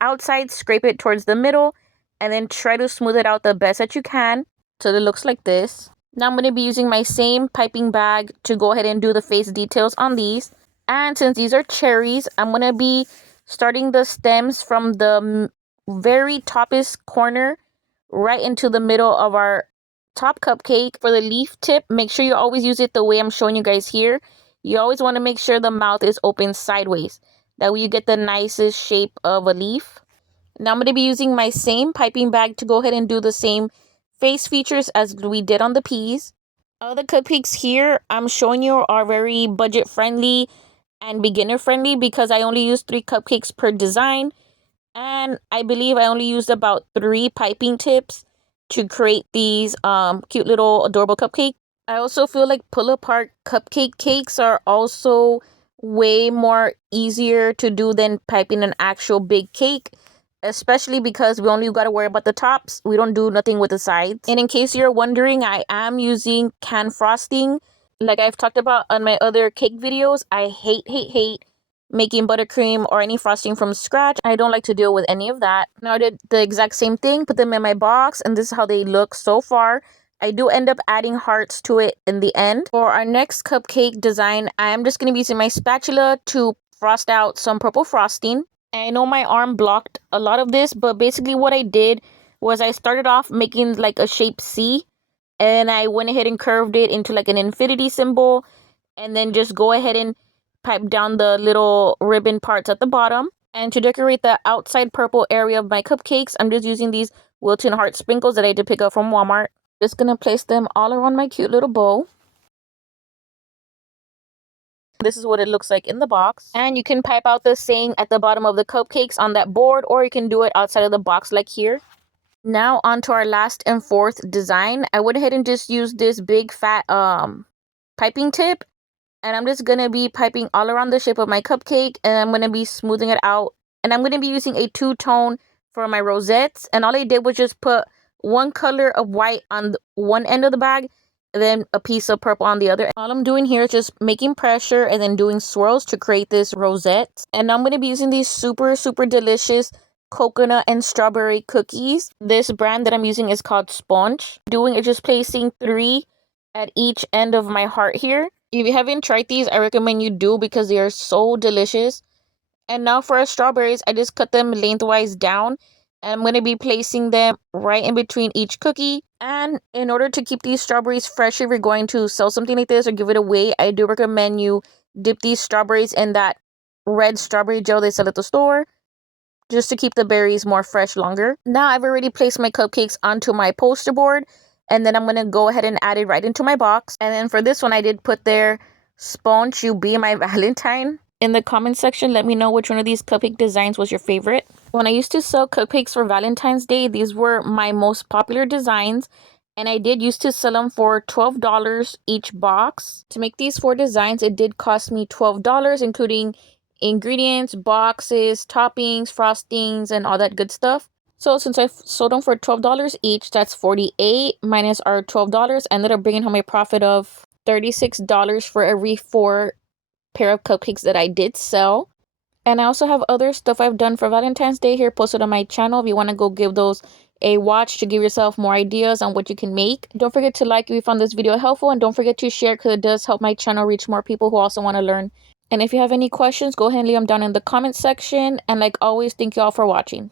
outside, scrape it towards the middle, and then try to smooth it out the best that you can so it looks like this. Now I'm going to be using my same piping bag to go ahead and do the face details on these. And since these are cherries, I'm going to be starting the stems from the very toppest corner right into the middle of our top cupcake. For the leaf tip, make sure you always use it the way I'm showing you guys here. You always want to make sure the mouth is open sideways. That way you get the nicest shape of a leaf. Now I'm going to be using my same piping bag to go ahead and do the same face features as we did on the peas. All the cupcakes here I'm showing you are very budget friendly and beginner friendly because I only used 3 cupcakes per design. And I believe I only used about 3 piping tips to create these cute little adorable cupcake. I also feel like pull-apart cupcake cakes are also way more easier to do than piping an actual big cake, especially because we only got to worry about the tops. We don't do nothing with the sides. And in case you're wondering, I am using canned frosting. Like I've talked about on my other cake videos, I hate making buttercream or any frosting from scratch. I don't like to deal with any of that. Now I did the exact same thing, put them in my box, and this is how they look so far. I do end up adding hearts to it in the end. For our next cupcake design, I am just going to be using my spatula to frost out some purple frosting. I know my arm blocked a lot of this, but basically what I did was I started off making like a shape C, and I went ahead and curved it into like an infinity symbol, and then just go ahead and pipe down the little ribbon parts at the bottom. And to decorate the outside purple area of my cupcakes, I'm just using these Wilton heart sprinkles that I did pick up from Walmart. Just gonna place them all around my cute little bow. This is what it looks like in the box. And you can pipe out the saying at the bottom of the cupcakes on that board, or you can do it outside of the box like here. Now on to our last and fourth design. I went ahead and just used this big fat piping tip. And I'm just gonna be piping all around the shape of my cupcake, and I'm gonna be smoothing it out. And I'm gonna be using a 2-tone for my rosettes. And all I did was just put one color of white on one end of the bag, and then a piece of purple on the other. All I'm doing here is just making pressure and then doing swirls to create this rosette. And I'm going to be using these super delicious coconut and strawberry cookies. This brand that I'm using is called Sponge. Doing is just placing 3 at each end of my heart here. If you haven't tried these, I recommend you do because they are so delicious. And now for our strawberries, I just cut them lengthwise down. And I'm going to be placing them right in between each cookie. And in order to keep these strawberries fresh, if you're going to sell something like this or give it away, I do recommend you dip these strawberries in that red strawberry gel they sell at the store, just to keep the berries more fresh longer. Now I've already placed my cupcakes onto my poster board, and then I'm going to go ahead and add it right into my box. And then for this one, I did put there, "Sponge, you be my Valentine." In the comment section, let me know which one of these cupcake designs was your favorite. When I used to sell cupcakes for Valentine's Day, these were my most popular designs. And I did used to sell them for $12 each box. To make these 4 designs, it did cost me $12, including ingredients, boxes, toppings, frostings, and all that good stuff. So since I sold them for $12 each, that's $48 minus our $12. I ended up bringing home a profit of $36 for every 4 pair of cupcakes that I did sell. And I also have other stuff I've done for Valentine's Day here posted on my channel if you want to go give those a watch to give yourself more ideas on what you can make. Don't forget to like if you found this video helpful, and don't forget to share because it does help my channel reach more people who also want to learn. And if you have any questions, go ahead and leave them down in the comment section. And like always, thank you all for watching.